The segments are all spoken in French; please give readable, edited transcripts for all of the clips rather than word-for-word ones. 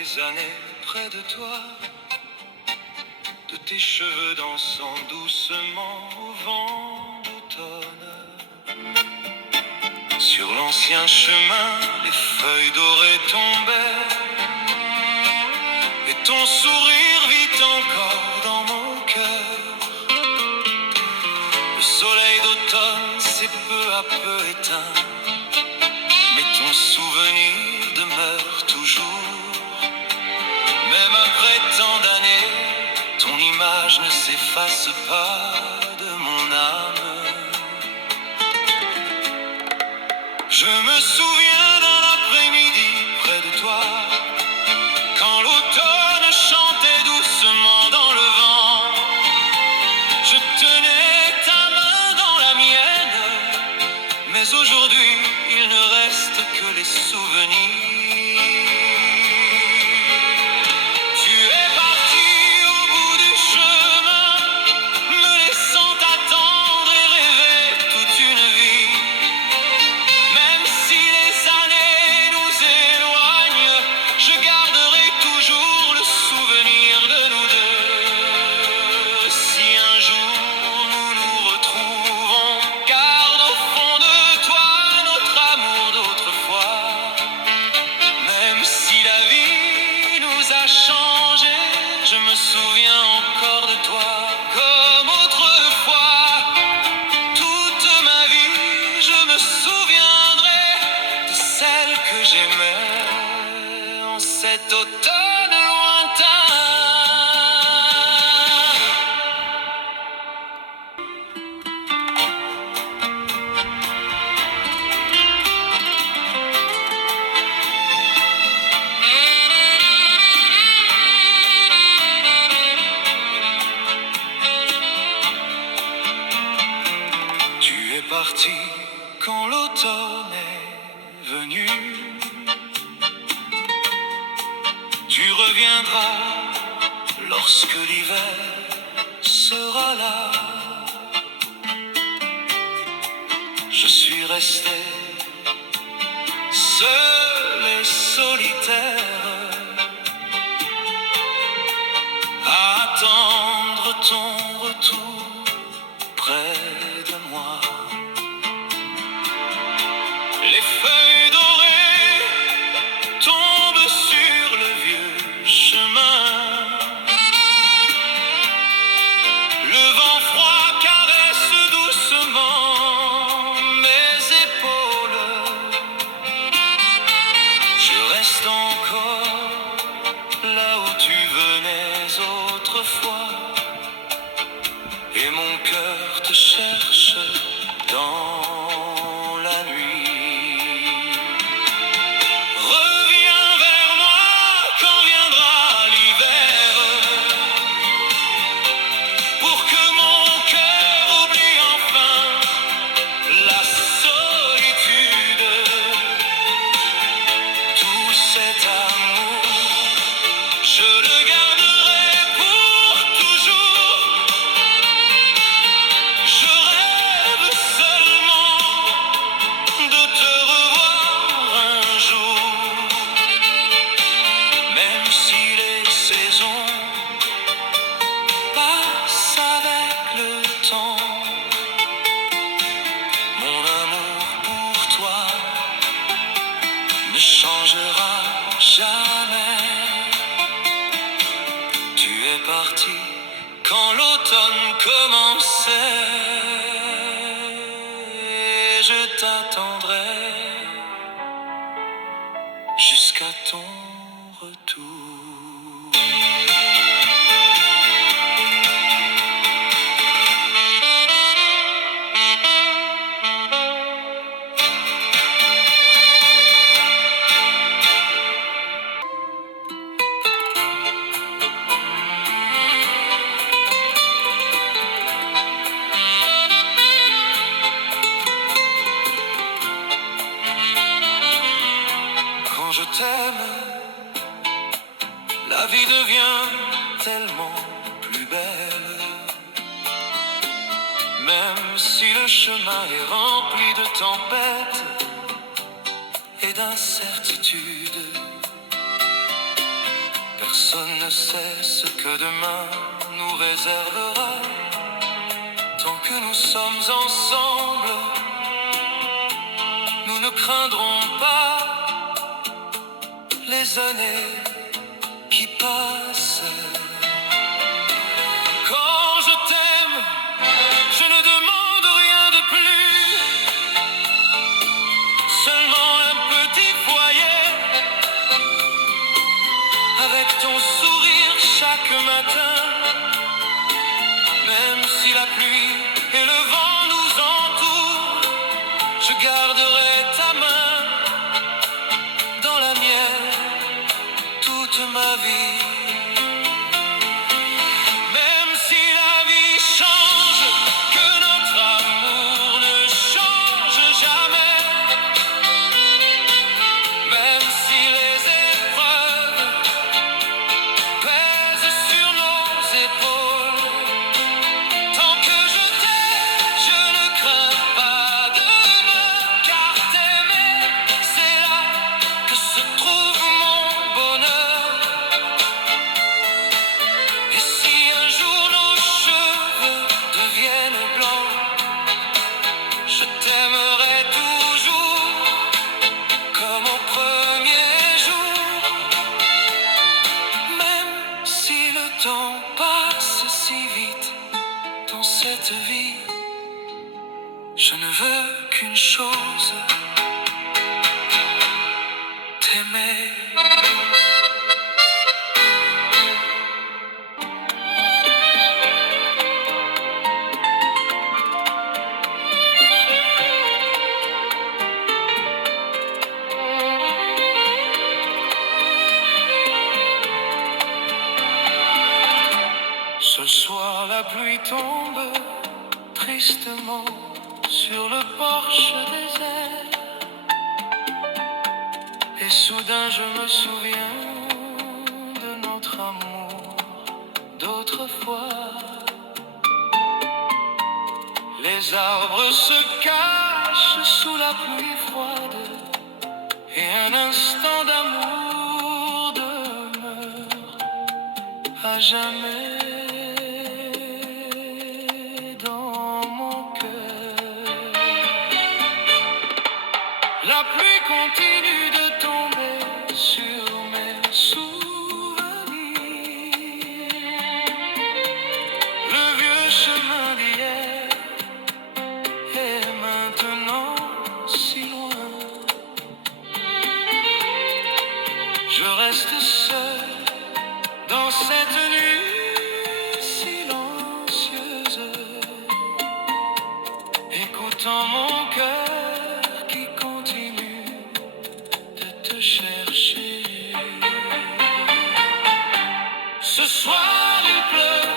des années près de toi, de tes cheveux dansant doucement au vent d'automne. Sur l'ancien chemin, les feuilles dorées tombaient, et ton sourire vit encore dans mon cœur. Le soleil d'automne s'est peu à peu éteint, mais ton souvenir demeure toujours. Même après tant d'années, ton image ne s'efface pas de mon âme. Je me souviens d'un après-midi près de toi, quand l'automne chantait doucement dans le vent. Je tenais ta main dans la mienne, mais aujourd'hui il ne reste que les souvenirs. Tu es parti au bout du chemin, me laissant attendre et rêver toute une vie. Même si les années nous éloignent, je garderai toujours le souvenir de nous deux. Si un jour nous nous retrouvons, garde au fond de toi notre amour d'autrefois. Même si la vie nous a changés, je me souviens encore de toi comme autrefois. Toute ma vie, je me souviendrai de celle que j'aimais en cet automne lointain. Tu es parti quand l'automne est venu. Tu reviendras lorsque l'hiver sera là. Je suis resté seul et solitaire à attendre ton retour près de moi. Les feuilles dorées tombent sur le vieux chemin. Le vent froid caresse doucement mes épaules. Je reste encore là où tu venais autrefois, et mon cœur te cherche dans la nuit. Reviens vers moi quand viendra l'hiver, pour que mon cœur oublie enfin la solitude. Tout cet amour, je le garderai pour toujours. Je rêve seulement de te revoir un jour. Même si les saisons passent avec le temps, mon amour pour toi ne changera jamais. Tu es parti quand l'automne commençait. Je t'attendrai jusqu'à ton retour. Quand je t'aime, la vie devient tellement plus belle. Même si le chemin est rempli de tempêtes et d'incertitudes, Personne ne sait ce que demain nous réservera. Tant que nous sommes ensemble, nous ne craindrons pas les années qui passent. Quand je t'aime, je ne demande rien de plus, seulement un petit foyer avec ton sourire chaque matin. Même si la pluie et le vent nous entourent, je garderai ta main dans la mienne toute ma vie. Même si la vie change, que notre amour ne change jamais. Même si les épreuves pèsent sur nos épaules, tant que je t'aime, je ne crains pas demain, car t'aimer, c'est là que se trouve mon bonheur. Et si un jour nos cheveux deviennent blancs, je t'aimerai toujours comme au premier jour. Même si le temps passe si vite dans cette vie, je ne veux qu'une chose, t'aimer. Ce soir la pluie tombe tristement sur le porche désert. Et soudain je me souviens de notre amour d'autrefois. Les arbres se cachent sous la pluie froide, et un instant d'amour demeure à jamais dans mon cœur. La pluie continue de tomber sur mes souvenirs. Le vieux chemin d'hier est maintenant si loin. Je reste seul dans cette nuit silencieuse, écoutant mon cœur qui continue de te chercher. Ce soir il pleut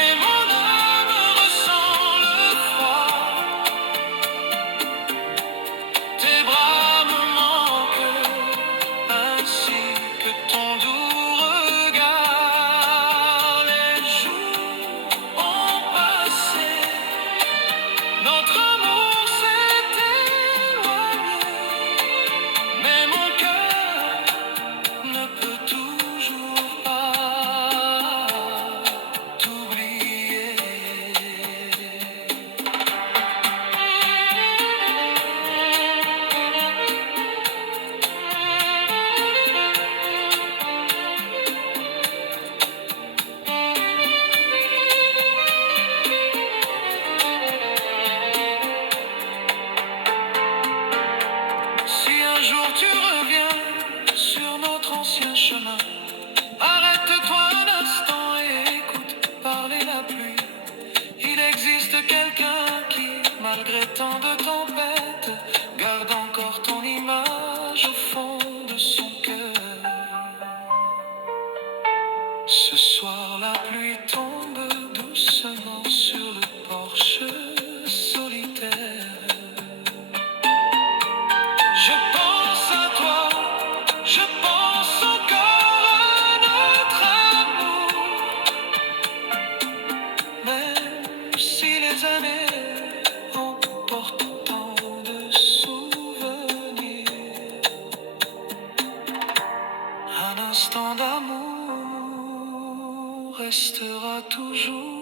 et mon âme ressent le froid. Tes bras me manquent ainsi que ton doux regard. Les jours ont passé, notre amour s'est éloigné, mais mon cœur ne peut toujours pas t'oublier. Si un jour tu reviens sur notre ancien chemin, arrête-toi un instant et écoute parler la pluie. Il existe quelqu'un qui, malgré tant de tempêtes, garde encore ton image au fond de son cœur. Ce soir la pluie tombe doucement sur le porche solitaire. Je pense à toi, je pense encore à notre amour. Même si les années emportent instant d'amour restera toujours.